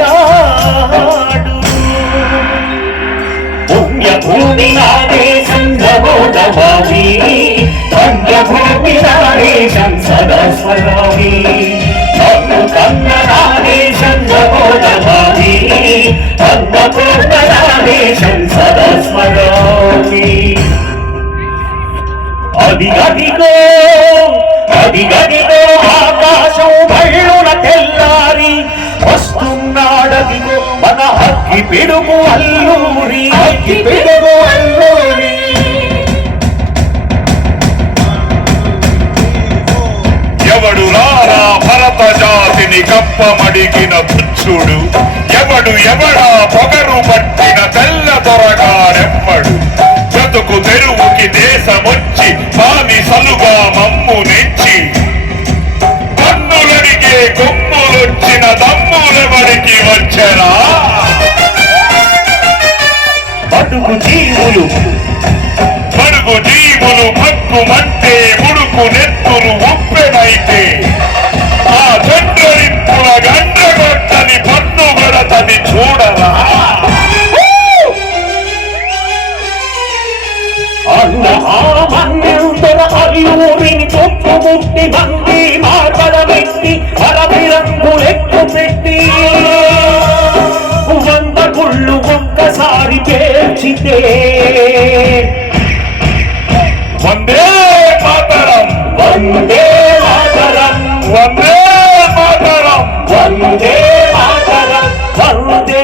పలికాడు. పుణ్యభూమి నా దేశం నమో నమామి, పుణ్యభూమి నా దేశం సదా స్మరామి. నన్ను కన్న నా దేశం నమో నమామి, అన్నపూర్ణ నా దేశం సదా స్మరామి. అదిగదిగో అదిగదిగో ఆకాశం భళ్ళున తెల్లారి వస్తున్నాడదిగో మన అగ్గి పిడుగు అల్లూరి, అగ్గి పిడుగు అల్లూరి. ఎవడు రారా భరత జాతిని కప్పమడిగిన బుచ్చుడు, ఎవడా పొగరు పట్టిన తెల్ల దొరగారెమ్మడు. బ్రతుకు తెరువుకి దేశమొచ్చి బానిసలుగా మమ్ము నెచ్చి పన్నులడిగే కొమ్ములొచ్చిన దమ్ములెవరికి వచ్చరా. బడుగు జీవులు భక్కుమంటే ముడుకు నెత్తురు ఉప్పెనైతే ఆ చంద్రనిప్పుల గండ్రగొట్టని పన్ను గడతని చూడరా. అన్నహామన్యుందర అల్లూరిని చుట్టుముట్టి బంది మాటల పెట్టి అరవిరంగులెక్కు పెట్టి వంద గుళ్ళు ఒక్కసారి పేర్చితే వందే మాతరం, వందే మాతరం, వందే మాతరం, వందే మాతరం, వందే